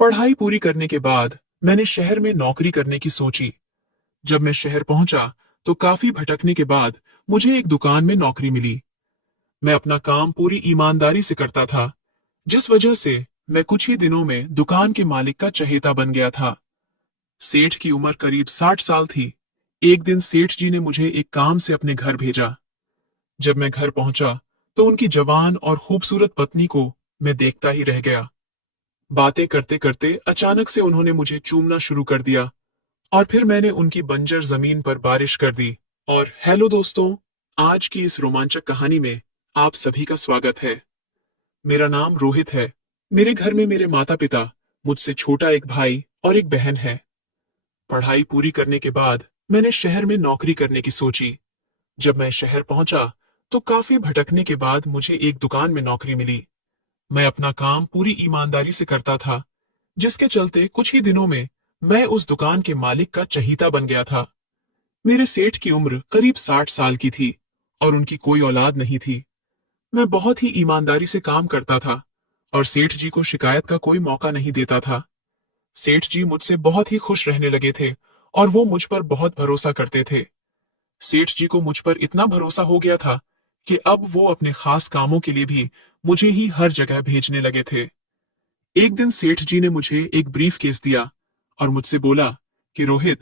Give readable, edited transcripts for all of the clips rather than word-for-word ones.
पढ़ाई पूरी करने के बाद मैंने शहर में नौकरी करने की सोची। जब मैं शहर पहुंचा तो काफी भटकने के बाद मुझे एक दुकान में नौकरी मिली। मैं अपना काम पूरी ईमानदारी से करता था, जिस वजह से मैं कुछ ही दिनों में दुकान के मालिक का चहेता बन गया था। सेठ की उम्र करीब 60 साल थी। एक दिन सेठ जी ने मुझे एक काम से अपने घर भेजा। जब मैं घर पहुंचा तो उनकी जवान और खूबसूरत पत्नी को मैं देखता ही रह गया। बातें करते करते अचानक से उन्होंने मुझे चूमना शुरू कर दिया और फिर मैंने उनकी बंजर जमीन पर बारिश कर दी। और हेलो दोस्तों, आज की इस रोमांचक कहानी में आप सभी का स्वागत है। मेरा नाम रोहित है। मेरे घर में मेरे माता पिता, मुझसे छोटा एक भाई और एक बहन है। पढ़ाई पूरी करने के बाद मैंने शहर में नौकरी करने की सोची। जब मैं शहर पहुंचा तो काफी भटकने के बाद मुझे एक दुकान में नौकरी मिली। मैं अपना काम पूरी ईमानदारी से करता था, जिसके चलते कुछ ही दिनों में मैं उस दुकान के मालिक का चहीता बन गया था। मेरे सेठ की उम्र करीब 60 साल की थी और उनकी कोई औलाद नहीं थी। मैं बहुत ही ईमानदारी से काम करता था और सेठ जी को शिकायत का कोई मौका नहीं देता था। सेठ जी मुझसे बहुत ही खुश रहने लगे थे और वो मुझ पर बहुत भरोसा करते थे। सेठ जी को मुझ पर इतना भरोसा हो गया था कि अब वो अपने खास कामों के लिए भी मुझे ही हर जगह भेजने लगे थे। एक दिन सेठ जी ने मुझे एक ब्रीफ केस दिया और मुझसे बोला कि रोहित,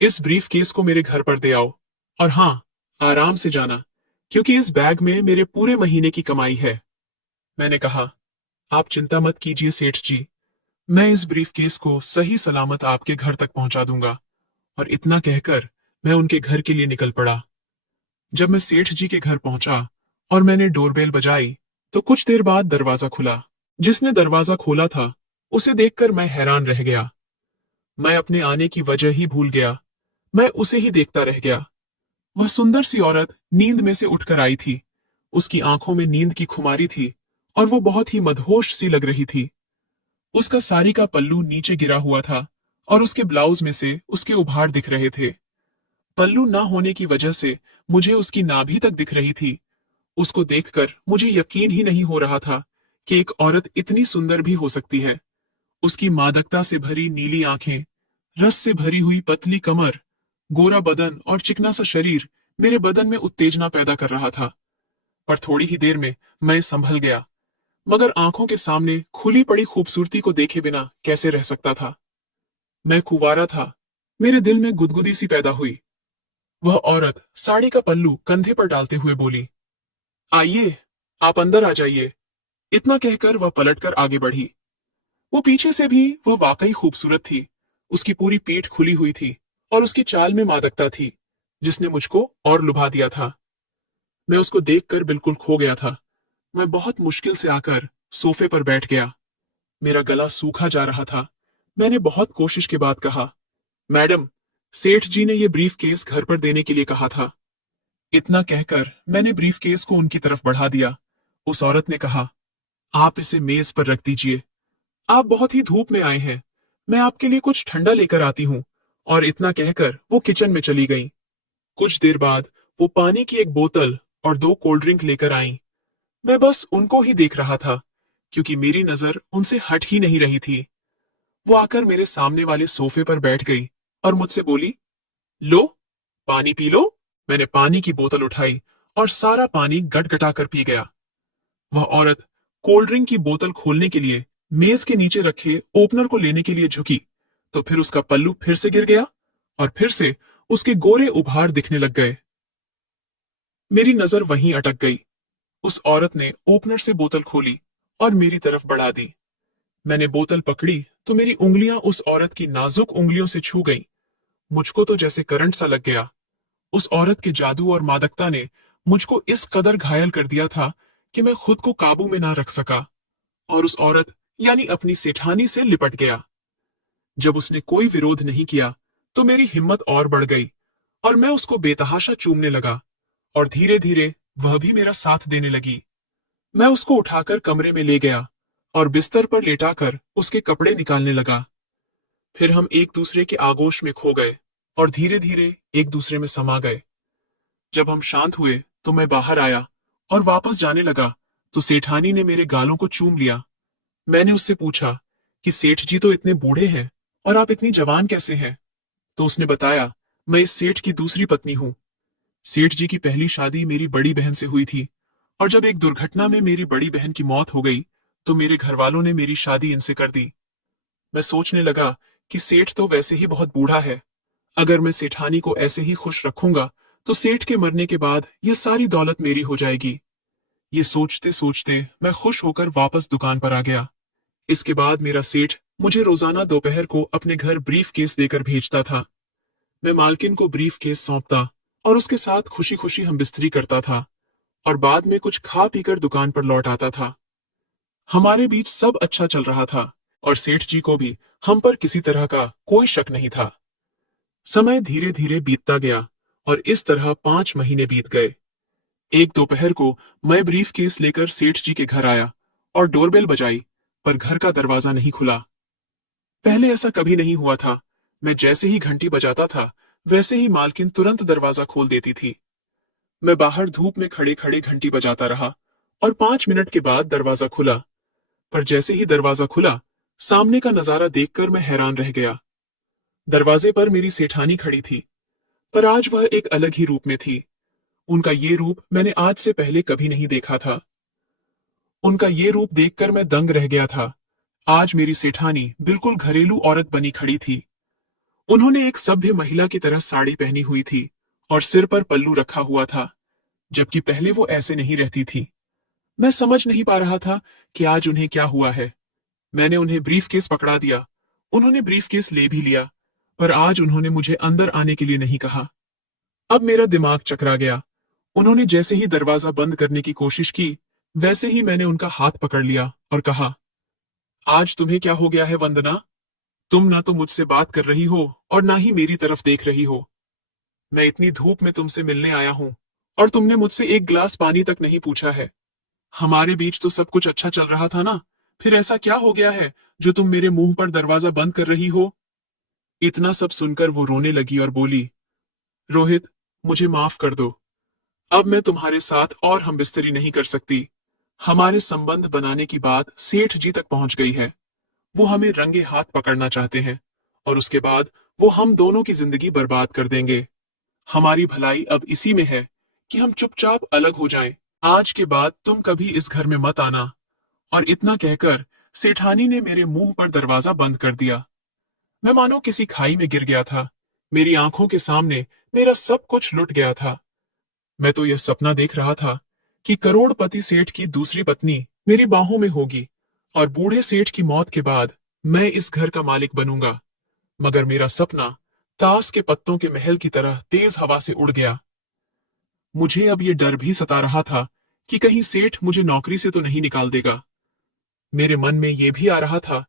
इस ब्रीफ केस को मेरे घर पर दे आओ। और हाँ, आराम से जाना, क्योंकि इस बैग में मेरे पूरे महीने की कमाई है। मैंने कहा, आप चिंता मत कीजिए सेठ जी, मैं इस ब्रीफ केस को सही सलामत आपके घर तक पहुंचा दूंगा। और इतना कहकर मैं उनके घर के लिए निकल पड़ा। जब मैं सेठ जी के घर पहुंचा और मैंने डोरबेल बजाई तो कुछ देर बाद दरवाजा खुला। जिसने दरवाजा खोला था उसे देखकर मैं हैरान रह गया। मैं अपने आने की वजह ही भूल गया। मैं उसे ही देखता रह गया। वह सुंदर सी औरत नींद में से उठकर आई थी। उसकी आंखों में नींद की खुमारी थी और वो बहुत ही मदहोश सी लग रही थी। उसका साड़ी का पल्लू नीचे गिरा हुआ था और उसके ब्लाउज में से उसके उभार दिख रहे थे। पल्लू ना होने की वजह से मुझे उसकी नाभि तक दिख रही थी। उसको देखकर मुझे यकीन ही नहीं हो रहा था कि एक औरत इतनी सुंदर भी हो सकती है। उसकी मादकता से भरी नीली आंखें, रस से भरी हुई पतली कमर, गोरा बदन और चिकना सा शरीर मेरे बदन में उत्तेजना पैदा कर रहा था। पर थोड़ी ही देर में मैं संभल गया, मगर आंखों के सामने खुली पड़ी खूबसूरती को देखे बिना कैसे रह सकता था। मैं कुंवारा था। मेरे दिल में गुदगुदी सी पैदा हुई। वह औरत साड़ी का पल्लू कंधे पर डालते हुए बोली, आइए, आप अंदर आ जाइए। इतना कहकर वह पलटकर आगे बढ़ी। वो पीछे से भी वह वाकई खूबसूरत थी। उसकी पूरी पीठ खुली हुई थी और उसकी चाल में मादकता थी, जिसने मुझको और लुभा दिया था। मैं उसको देखकर बिल्कुल खो गया था। मैं बहुत मुश्किल से आकर सोफे पर बैठ गया। मेरा गला सूखा जा रहा था। मैंने बहुत कोशिश के बाद कहा, मैडम, सेठ जी ने यह ब्रीफ केस घर पर देने के लिए कहा था। इतना कहकर मैंने ब्रीफ केस को उनकी तरफ बढ़ा दिया। उस औरत ने कहा, आप इसे मेज पर रख दीजिए। आप बहुत ही धूप में आए हैं, मैं आपके लिए कुछ ठंडा लेकर आती हूँ। और इतना कहकर वो किचन में चली गई। कुछ देर बाद वो पानी की एक बोतल और 2 कोल्ड ड्रिंक लेकर आई। मैं बस उनको ही देख रहा था, क्योंकि मेरी नजर उनसे हट ही नहीं रही थी। वो आकर मेरे सामने वाले सोफे पर बैठ गई और मुझसे बोली, लो, पानी पी लो। मैंने पानी की बोतल उठाई और सारा पानी गटगटा कर पी गया। वह औरत कोल्ड ड्रिंक की बोतल खोलने के लिए मेज के नीचे रखे ओपनर को लेने के लिए झुकी, तो फिर उसका पल्लू फिर से गिर गया और फिर से उसके गोरे उभार दिखने लग गए। मेरी नजर वहीं अटक गई। उस औरत ने ओपनर से बोतल खोली और मेरी तरफ बढ़ा दी। मैंने बोतल पकड़ी तो मेरी उंगलियां उस औरत की नाजुक उंगलियों से छू गईं। मुझको तो जैसे करंट सा लग गया। उस औरत के जादू और मादकता ने मुझको इस कदर घायल कर दिया था कि मैं खुद को काबू में ना रख सका और उस औरत यानी अपनी सेठानी से लिपट गया। जब उसने कोई विरोध नहीं किया तो मेरी हिम्मत और बढ़ गई और मैं उसको बेतहाशा चूमने लगा और धीरे धीरे वह भी मेरा साथ देने लगी। मैं उसको उठाकर कमरे में ले गया और बिस्तर पर लेटाकर उसके कपड़े निकालने लगा। फिर हम एक दूसरे के आगोश में खो गए और धीरे धीरे एक दूसरे में समा गए। जब हम शांत हुए तो मैं बाहर आया और वापस जाने लगा तो सेठानी ने मेरे गालों को चूम लिया। मैंने उससे पूछा कि सेठ जी तो इतने बूढ़े हैं और आप इतनी जवान कैसे हैं। तो उसने बताया, मैं इस सेठ की दूसरी पत्नी हूँ। सेठ जी की पहली शादी मेरी बड़ी बहन से हुई थी, और जब एक दुर्घटना में मेरी बड़ी बहन की मौत हो गई तो मेरे घर वालों ने मेरी शादी इनसे कर दी। मैं सोचने लगा कि सेठ तो वैसे ही बहुत बूढ़ा है, अगर मैं सेठानी को ऐसे ही खुश रखूंगा तो सेठ के मरने के बाद ये सारी दौलत मेरी हो जाएगी। ये सोचते सोचते मैं खुश होकर वापस दुकान पर आ गया। इसके बाद मेरा सेठ मुझे रोजाना दोपहर को अपने घर ब्रीफ केस देकर भेजता था। मैं मालकिन को ब्रीफ केस सौंपता और उसके साथ खुशी खुशी हम बिस्तरी करता था, और बाद में कुछ खा पीकर दुकान पर लौट आता था। हमारे बीच सब अच्छा चल रहा था, और सेठ जी को भी हम पर किसी तरह का कोई शक नहीं था। समय धीरे धीरे बीतता गया, और इस तरह 5 महीने बीत गए। एक दोपहर को मैं ब्रीफ केस लेकर सेठ जी के घर आया और डोरबेल बजाई, पर घर का दरवाजा नहीं खुला। पहले ऐसा कभी नहीं हुआ था। मैं जैसे ही घंटी बजाता था वैसे ही मालकिन तुरंत दरवाजा खोल देती थी। मैं बाहर धूप में खड़े खड़े घंटी बजाता रहा, और 5 मिनट के बाद दरवाजा खुला। पर जैसे ही दरवाजा खुला, सामने का नजारा देखकर मैं हैरान रह गया। दरवाजे पर मेरी सेठानी खड़ी थी, पर आज वह एक अलग ही रूप में थी। उनका ये रूप मैंने आज से पहले कभी नहीं देखा था। उनका ये रूप देखकर मैं दंग रह गया था। आज मेरी सेठानी बिल्कुल घरेलू औरत बनी खड़ी थी। उन्होंने एक सभ्य महिला की तरह साड़ी पहनी हुई थी और सिर पर पल्लू रखा हुआ था, जबकि पहले वो ऐसे नहीं रहती थी। मैं समझ नहीं पा रहा था कि आज उन्हें क्या हुआ है। मैंने उन्हें ब्रीफकेस पकड़ा दिया। उन्होंने ब्रीफकेस ले भी लिया, पर आज उन्होंने मुझे अंदर आने के लिए नहीं कहा। अब मेरा दिमाग चकरा गया। उन्होंने जैसे ही दरवाजा बंद करने की कोशिश की, वैसे ही मैंने उनका हाथ पकड़ लिया और कहा, आज तुम्हें क्या हो गया है वंदना? तुम ना तो मुझसे बात कर रही हो और ना ही मेरी तरफ देख रही हो। मैं इतनी धूप में तुमसे मिलने आया हूँ, और तुमने मुझसे एक गिलास पानी तक नहीं पूछा है। हमारे बीच तो सब कुछ अच्छा चल रहा था ना, फिर ऐसा क्या हो गया है जो तुम मेरे मुंह पर दरवाजा बंद कर रही हो? इतना सब सुनकर वो रोने लगी और बोली, रोहित, मुझे माफ कर दो। अब मैं तुम्हारे साथ और हमबिस्तरी नहीं कर सकती। हमारे संबंध बनाने की बात सेठ जी तक पहुंच गई है। वो हमें रंगे हाथ पकड़ना चाहते हैं, और उसके बाद वो हम दोनों की जिंदगी बर्बाद कर देंगे। हमारी भलाई अब इसी में है कि हम चुपचाप अलग हो जाएं। आज के बाद तुम कभी इस घर में मत आना। और इतना कहकर सेठानी ने मेरे मुंह पर दरवाजा बंद कर दिया। मैं मानो किसी खाई में गिर गया था। मेरी आंखों के सामने मेरा सब कुछ लुट गया था। मैं तो यह सपना देख रहा था कि करोड़पति सेठ की दूसरी पत्नी मेरी बाहों में होगी, और बूढ़े सेठ की मौत के बाद मैं इस घर का मालिक बनूंगा। मगर मेरा सपना ताश के पत्तों के महल की तरह तेज हवा से उड़ गया। मुझे अब ये डर भी सता रहा था कि कहीं सेठ मुझे नौकरी से तो नहीं निकाल देगा। मेरे मन में यह भी आ रहा था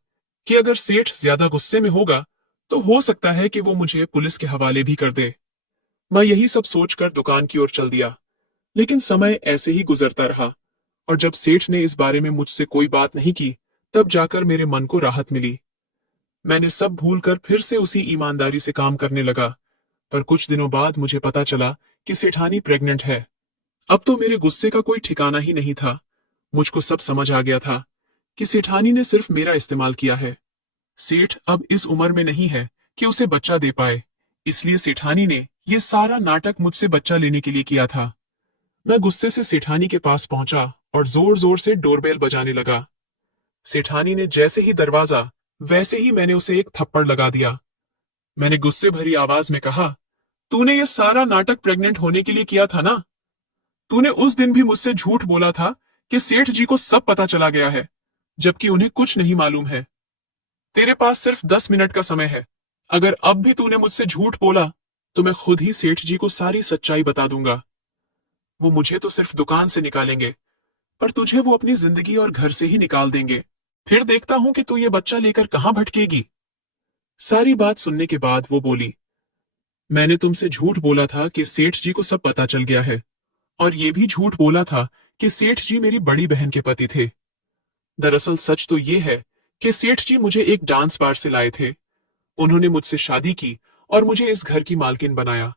कि अगर सेठ ज्यादा गुस्से में होगा तो हो सकता है कि वो मुझे पुलिस के हवाले भी कर दे। मैं यही सब सोचकर दुकान की ओर चल दिया, लेकिन समय ऐसे ही गुजरता रहा, और जब सेठ ने इस बारे में मुझसे कोई बात नहीं की, तब जाकर मेरे मन को राहत मिली। मैंने सब भूलकर फिर से उसी ईमानदारी से काम करने लगा। पर कुछ दिनों बाद मुझे पता चला कि सेठानी प्रेग्नेंट है। अब तो मेरे गुस्से का कोई ठिकाना ही नहीं था। मुझको सब समझ आ गया था कि सेठानी ने सिर्फ मेरा इस्तेमाल किया है। सेठ अब इस उम्र में नहीं है कि उसे बच्चा दे पाए, इसलिए सेठानी ने यह सारा नाटक मुझसे बच्चा लेने के लिए किया था। मैं गुस्से से सेठानी के पास पहुंचा और जोर जोर से डोरबेल बजाने लगा। सेठानी ने जैसे ही दरवाजा, वैसे ही मैंने उसे एक थप्पड़ लगा दिया। मैंने गुस्से भरी आवाज में कहा, तूने ये सारा नाटक प्रेग्नेंट होने के लिए किया था ना? तूने उस दिन भी मुझसे झूठ बोला था कि सेठ जी को सब पता चला गया है, जबकि उन्हें कुछ नहीं मालूम है। तेरे पास सिर्फ 10 मिनट का समय है। अगर अब भी तूने मुझसे झूठ बोला तो मैं खुद ही सेठ जी को सारी सच्चाई बता दूंगा। वो मुझे तो सिर्फ दुकान से निकालेंगे, पर तुझे वो अपनी जिंदगी और घर से ही निकाल देंगे। फिर देखता हूं कि तू ये बच्चा लेकर कहां भटकेगी। सारी बात सुनने के बाद वो बोली, मैंने तुमसे झूठ बोला था कि सेठ जी को सब पता चल गया है, और ये भी झूठ बोला था कि सेठ जी मेरी बड़ी बहन के पति थे। दरअसल सच तो ये है कि सेठ जी मुझे एक डांस बार से लाए थे। उन्होंने मुझसे शादी की और मुझे इस घर की मालकिन बनाया।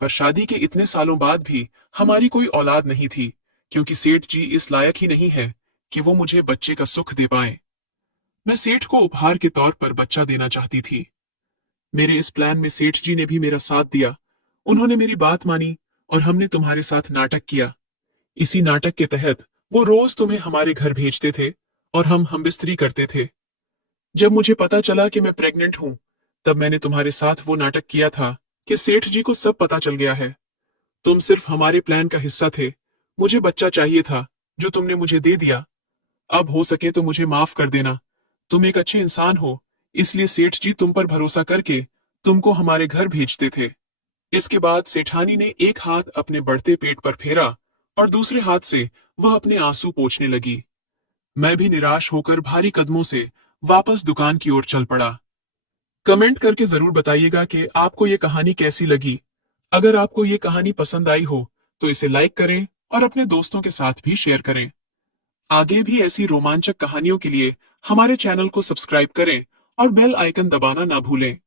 पर शादी के इतने सालों बाद भी हमारी कोई औलाद नहीं थी, क्योंकि सेठ जी इस लायक ही नहीं है कि वो मुझे बच्चे का सुख दे पाए। मैं सेठ को उपहार के तौर पर बच्चा देना चाहती थी। मेरे इस प्लान में सेठ जी ने भी मेरा साथ दिया। उन्होंने मेरी बात मानी और हमने तुम्हारे साथ नाटक किया। इसी नाटक के तहत वो रोज तुम्हें हमारे घर भेजते थे और हम बिस्तरी करते थे। जब मुझे पता चला कि मैं प्रेग्नेंट हूं, तब मैंने तुम्हारे साथ वो नाटक किया था कि सेठ जी को सब पता चल गया है। तुम सिर्फ हमारे प्लान का हिस्सा थे। मुझे बच्चा चाहिए था, जो तुमने मुझे दे दिया। अब हो सके तो मुझे माफ कर देना। तुम एक अच्छे इंसान हो, इसलिए सेठ जी तुम पर भरोसा करके तुमको हमारे घर भेजते थे। इसके बाद सेठानी ने एक हाथ अपने बढ़ते पेट पर फेरा और दूसरे हाथ से वह अपने आंसू पोंछने लगी। मैं भी निराश होकर भारी कदमों से वापस दुकान की ओर चल पड़ा। कमेंट करके जरूर बताइएगा कि आपको ये कहानी कैसी लगी। अगर आपको ये कहानी पसंद आई हो तो इसे लाइक करें और अपने दोस्तों के साथ भी शेयर करें। आगे भी ऐसी रोमांचक कहानियों के लिए हमारे चैनल को सब्सक्राइब करें और बेल आइकन दबाना ना भूलें।